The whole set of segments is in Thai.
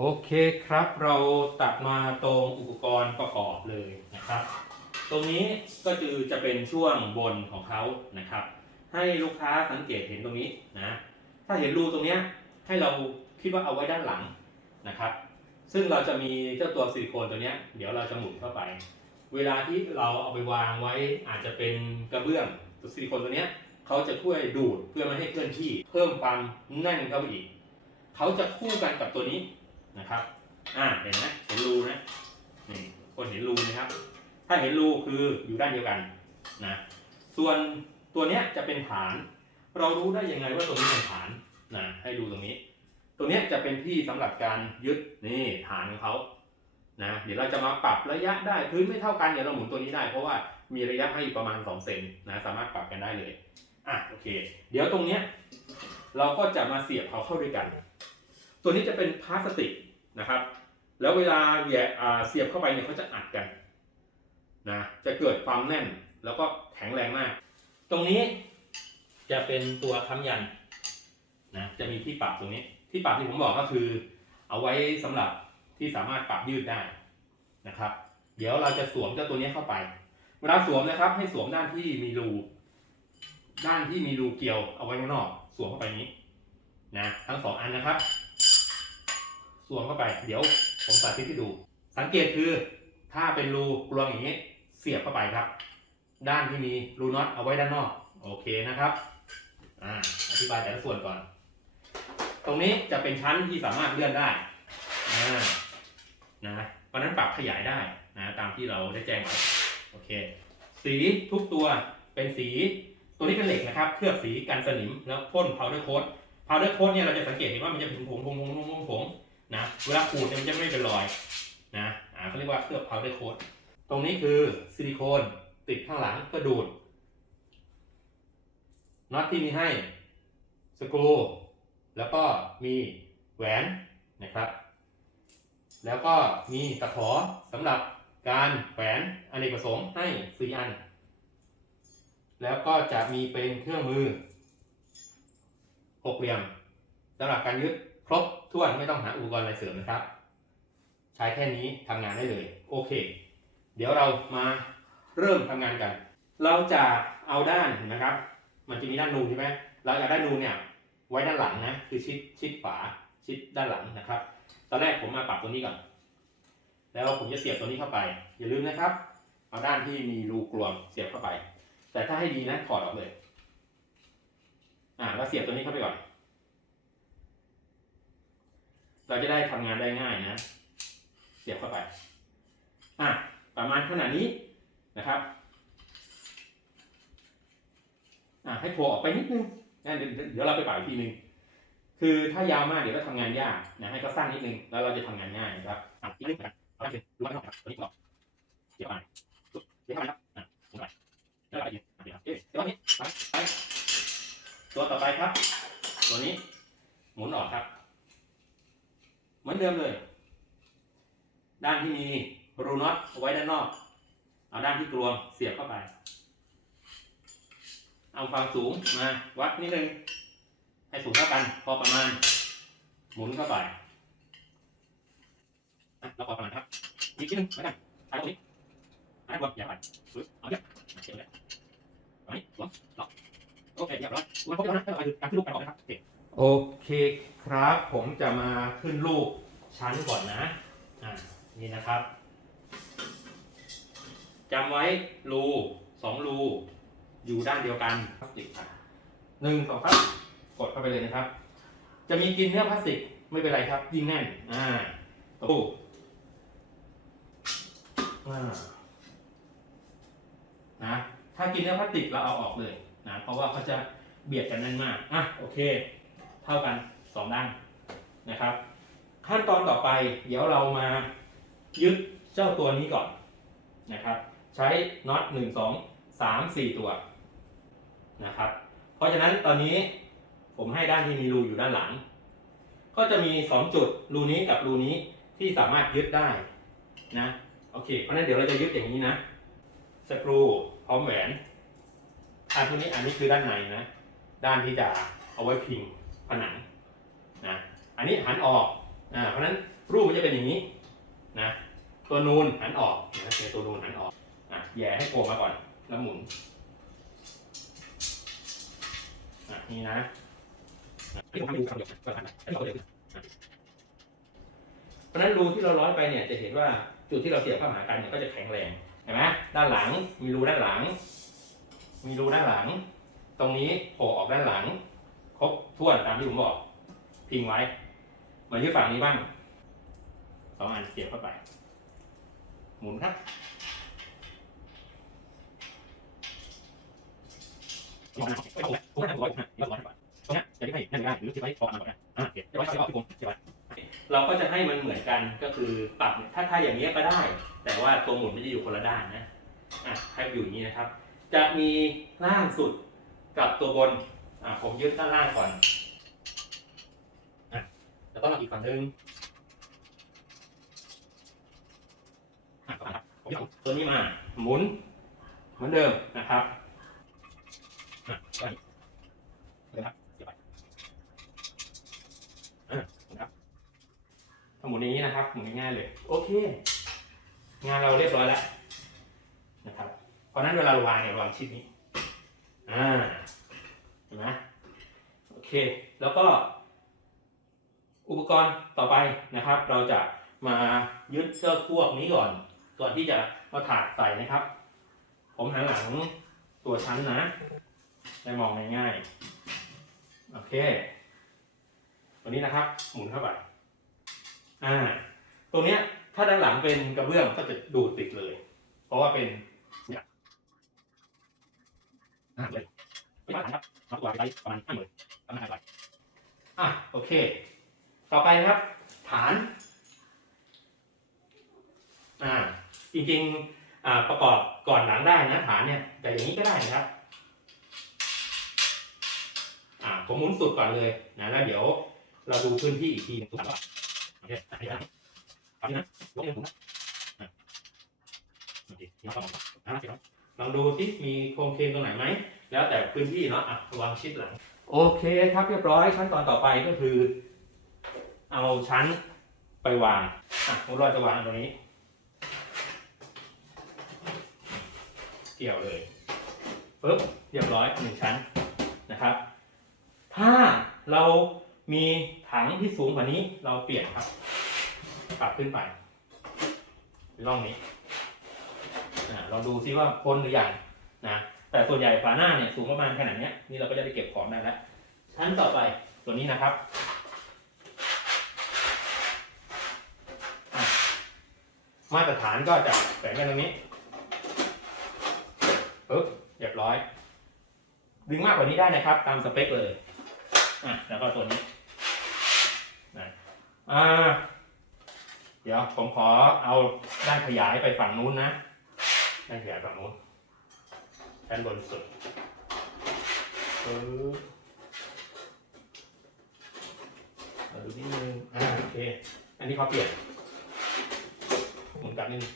โอเคครับเราตัดมาตรงอุปกรณ์ประกอบเลยนะครับ ตรงนี้ก็คือจะเป็นช่วงบนของเขานะครับ ให้ลูกค้าสังเกตเห็นตรงนี้นะถ้าเห็นรูตรงนี้ให้เราคิดว่าเอาไว้ด้านหลังนะครับ ซึ่งเราจะมีเจ้าตัวซิลิโคนตัวนี้เดี๋ยวเราจะหมุนเข้าไป เวลาที่เราเอาไปวางไว้อาจจะเป็นกระเบื้องตัวซิลิโคนตัวนี้เขาจะช่วยดูดเพื่อไม่ให้เคลื่อนที่เพิ่มความแน่นเข้าไปอีกเขาจะคู่กันกับตัวนี้ นะครับ อ่า เห็นไหมเห็นรูนะ นี่ คนเห็นรูนะครับ ถ้าเห็นรูคืออยู่ด้านเดียวกันนะ ส่วนตัวเนี้ยจะเป็นฐาน เรารู้ได้ยังไงว่าตรงนี้เป็นฐานนะ ให้ดูตรงนี้ ตรงเนี้ยจะเป็นที่สำหรับการยึดนี่ฐานของเขานะ เดี๋ยวเราจะมาปรับระยะได้พื้นไม่เท่ากันเดี๋ยวเราหมุนตัวนี้ได้เพราะว่ามีระยะให้อยู่ประมาณ2เซนนะ สามารถปรับกันได้เลย อะโอเค เดี๋ยวตรงเนี้ยเราก็จะมาเสียบเขาเข้าด้วยกัน ตัวนี้จะเป็นพลาสติก นะครับ แล้วเวลาแย่เสียบเข้าไปเนี่ยเขาจะอัดกันนะจะเกิดความแน่นแล้วก็แข็งแรงมาก ตรงนี้จะเป็นตัวค้ำยันนะจะมีที่ปรับตรงนี้ ที่ปรับที่ผมบอกก็คือ เอาไว้สำหรับที่สามารถปรับยืดได้นะครับ เดี๋ยวเราจะสวมเจ้าตัวนี้เข้าไป เวลาสวมนะครับ ให้สวมด้านที่มีรูด้านที่มีรูเกี่ยวเอาไว้ข้างนอก สวมเข้าไปนี้นะทั้งสองอันนะครับ สวมเข้าไป เดี๋ยวผมสาธิตให้ดู สังเกตคือถ้าเป็นรูกลวงอย่างนี้ เสียบเข้าไปครับ ด้านที่มีรูน็อตเอาไว้ด้านนอก โอเคนะครับอ่าอธิบายแต่ละส่วนก่อน ตรงนี้จะเป็นชั้นที่สามารถเลื่อนได้อ่านะเพราะนั้นปรับขยายได้นะตามที่เราได้แจ้งไว้โอเค สีทุกตัวเป็นสี ตัวนี้เป็นเหล็กนะครับเคลือบสีกันสนิมแล้วพ่น powder coat powder coat เนี่ยเราจะสังเกตเห็นว่ามันจะเป็นผงผงผงผงผงผง นะเวลาขูดเนี่ยมันจะไม่เป็นรอยนะอ่าเขาเรียกว่าเคลือบ powder coat ตรงนี้คือซิลิโคนติดข้างหลังก็ดูดน็อตที่มีให้สกรูแล้วก็มีแหวนนะครับ แล้วก็มีตะขอสำหรับการแขวนอเนกประสงค์ให้สี่อัน แล้วก็จะมีเป็นเครื่องมือหกเหลี่ยมสำหรับการยึดครบ ถ้วนไม่ต้องหาอุปกรณ์อะไรเสริมนะครับ ใช้แค่นี้ทำงานได้เลย โอเค เดี๋ยวเรามาเริ่มทำงานกัน เราจะเอาด้านนไหมครับ มันจะมีด้านนูนใช่ไหมเราจะด้านนูนเนี่ยไว้ด้านหลังนะ คือชิดชิดฝาชิดด้านหลังนะครับ ตอนแรกผมมาปรับตัวนี้ก่อน แล้วผมจะเสียบตัวนี้เข้าไป อย่าลืมนะครับ เอาด้านที่มีรูกลวงเสียบเข้าไป แต่ถ้าให้ดีนะถอดออกเลย อ่าแล้วเสียบตัวนี้เข้าไปก่อน เราจะได้ทำงานได้ง่ายนะ เสียบเข้าไป อะ ประมาณขนาดนี้นะครับ อะ ให้โผล่ออกไปนิดนึงนะเดี๋ยวเดี๋ยวเราไปปรับอีกทีนึง คือถ้ายาวมากเดี๋ยวก็ทำงานยากนะให้เขาสั้นนิดนึง แล้วเราจะทำงานง่ายนะครับ อะอีกนิดนึงนะครับเอาไปดูไว้ก่อนครับตัวนี้ก่อนเดี๋ยวไปเดี๋ยวเข้าไปครับอะลงไปแล้วไปอีกอะเดี๋ยวครับเอ๊ะเดี๋ยวนี้ไปไปตัวต่อไปครับ ตัวนี้หมุนออกครับ เหมือนเดิมเลย ด้านที่มีรูน็อตเอาไว้ด้านนอก เอาด้านที่กลวงเสียบเข้าไป เอาความสูงมาวัดนิดนึง ให้สูงเท่ากัน พอประมาณ หมุนเข้าไปอะเราพอประมาณครับอีกทีหนึงแล้กันใช้ตรงนี้อันนั้นรวมอย่าไปเอาเยอะโอเคเลยอันนี้รวมล็อกโอเคเรียบร้อยมันครบแล้วนะแล้วต่อไปคือการขึ้นรูปการออกนะครับโอเค โอเคครับ ผมจะมาขึ้นรูปชั้นก่อนนะอ่านี่นะครับจำไว้รูสองรูอยู่ด้านเดียวกันพลาสติกครับหนึ่งสองครับกดเข้าไปเลยนะครับ จะมีกินเนื้อพลาสติกไม่เป็นไรครับ ยิ่งแน่น อ่าตู้อ่านะถ้ากินเนื้อพลาสติกเราเอาออกเลยนะเพราะว่าเขาจะเบียดกันแน่นมากอะโอเค เท่ากันสองด้านนะครับ ขั้นตอนต่อไปเดี๋ยวเรามายึดเจ้าตัวนี้ก่อนนะครับ ใช้น็อตหนึ่งสองสามสี่ตัวนะครับ เพราะฉะนั้นตอนนี้ผมให้ด้านที่มีรูอยู่ด้านหลัง ก็จะมีสองจุดรูนี้กับรูนี้ที่สามารถยึดได้นะโอเค เพราะฉะนั้นเดี๋ยวเราจะยึดอย่างนี้นะสกรูพร้อมแหวนอันพวกนี้อันนี้คือด้านในนะ ด้านที่จะเอาไว้พิง ผนังนะอันนี้หันออกอ่าเพราะนั้นรูปมันจะเป็นอย่างนี้นะตัวนูนหันออกนะเนี่ยตัวนูนหันออกอะแย่ให้โกงมาก่อนแล้วหมุนอะนี่นะอะอันนี้ผมทำให้ดูคำเดียวกันนี้ก็เดียวเพราะฉะนั้นรูที่เราร้อยไปเนี่ยจะเห็นว่าจุดที่เราเสียบเข้าหากันเนี่ยก็จะแข็งแรงเห็นไหมด้านหลังมีรูด้านหลัง มีรูด้านหลัง ตรงนี้โผล่ออกด้านหลัง ครบถ้วนตามที่ผมบอก พิงไว้มาที่ฝั่งนี้บ้างสองอันเสียบเข้าไป หมุนครับตรงนี้ตรงนี้ตรงนี้ตรงนี้จะได้ให้นั่นได้หรือที่ไว้พอมาก่อนนะอ่าเก็บไว้ที่เอาที่ผมเก็บไว้เราก็จะให้มันเหมือนกันก็คือปรับถ้าถ้าอย่างนี้ก็ได้ แต่ว่าตัวหมุนมันจะอยู่คนละด้านนะอะให้อยู่อย่างนี้นะครับ จะมีล่างสุดกับตัวบน อะผมยึดด้านล่างก่อนอะแล้วก็มาอีกฝั่งหนึ่งอะต่อครับผมจะเอาตัวนี้มาหมุน เหมือนเดิมนะครับอะไปเลยครับเดี๋ยวไปอะนะครับถ้าหมุนอย่างนี้นะครับหมุนง่ายๆเลย โอเค งานเราเรียบร้อยแล้วนะครับ เพราะนั้นเวลาเราวางเนี่ย วางชิดนี้ อ่า เค แล้วก็ อุปกรณ์ต่อไปนะครับ เราจะมายึดเชือพวกนี้ก่อน ก่อนที่จะเอาถาดใส่นะครับ ผมหันหลังตัวชั้นนะได้มองง่ายๆโอเค ตัวนี้นะครับ หมุนเข้าไปอ่าตัวเนี้ย ถ้าด้านหลังเป็นกระเบื้องก็จะดูดติดเลย เพราะว่าเป็นเนี่ยอ่าเลยไม่ผ่านครับ รับตัวไปได้ประมาณห้าหมื่นประมาณห้าพันอะโอเค ต่อไปนะครับ ฐาน อ่า จริงๆอ่าประกอบก่อนหลังได้นะฐานเนี่ย แต่อย่างนี้ก็ได้นะครับ อ่าผมหมุนสุดก่อนเลยนะแล้วเดี๋ยวเราดูพื้นที่อีกทีหนึงถูกป่ะโอเคอันนี้นะเอาที่นะยกมือผมนะอะโอเคที่เราต้องอ่าเสร็จแลองดูที่มีโครงเคงตรงไหนไหม แล้วแต่พื้นที่เนาะอะวางชิดหลัง โอเคครับเรียบร้อยขั้นตอนต่อไปก็คือ เอาชั้นไปวางอะเราจะวางตรงนี้ เกี่ยวเลยปึ๊บเรียบร้อยหนึ่งชั้นนะครับ ถ้าเรามีถังที่สูงกว่านี้เราเปลี่ยนครับ ปรับขึ้นไปร่องนี้ อะเราดูซิว่าพ้นหรือยังนะแต่ส่วนใหญ่ฝาหน้าเนี่ยสูงประมาณขนาดนี้นี่เราก็จะได้เก็บของได้แล้วชั้นต่อไปตัวนี้นะครับมาตรฐานก็จะแฝงกันตรงนี้ปึ๊บเรียบร้อย ดึงมากกว่านี้ได้นะครับ ตามสเปคเลยอะแล้วก็ตัวนี้นะอ่าเดี๋ยวผมขอเอาด้านขยายไปฝั่งนู้นนะ ด้านขยายฝั่งนู้นด้นบนสุดปึ๊บเอาดูนิดนึง อ่าโอเค อันนี้เขาเปลี่ยนหมุนกลับนิดนึง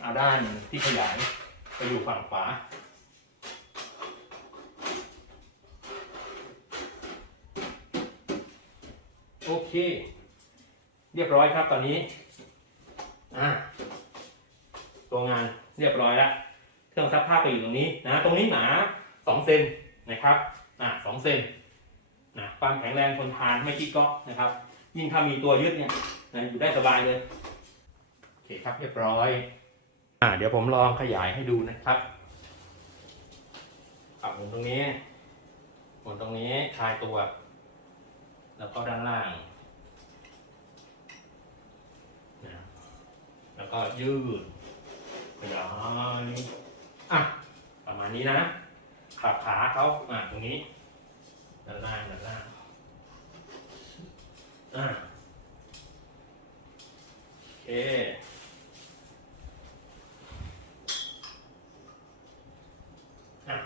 เอาด้านที่ขยายไปอยู่ฝั่งขวา โอเค เรียบร้อยครับตอนนี้ อ่าตัวงาน เรียบร้อยแล้วเครื่องซักผ้าไปอยู่ตรงนี้นะ ตรงนี้หนา2เซนนะครับอ่า2เซนนะความแข็งแรงทนทานไม่ขี้ก๊อกนะครับ ยิ่งถ้ามีตัวยึดเนี่ยนะอยู่ได้สบายเลยโอเคครับเรียบร้อยอ่าเดี๋ยวผมลองขยายให้ดูนะครับปรับหมุนตรงนี้หมุนตรงนี้คลายตัว แล้วก็ด้านล่างนะแล้วก็ยืด ขยายอะประมาณนี้นะขับขาเขาอะตรงนี้ด้านล่างด้านล่างอะโอเคอะ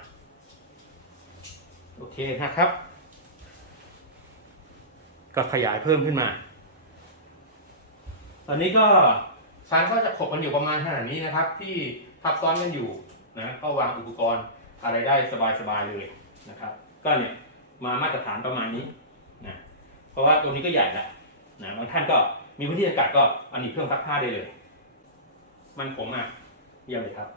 โอเคนะครับ ก็ขยายเพิ่มขึ้นมา ตอนนี้ก็ ชั้นก็จะขบกันอยู่ประมาณขนาดนี้นะครับ ที่ทับซ้อนกันอยู่นะก็วางอุปกรณ์อะไรได้สบายๆเลยนะครับ ก็เนี่ยมามาตรฐานประมาณนี้นะเพราะว่าตรงนี้ก็ใหญ่ละนะบางท่านก็มีพื้นที่จำกัดก็อันนี้เครื่องซักผ้าได้เลย มันคงมากเยี่ยมเลยครับ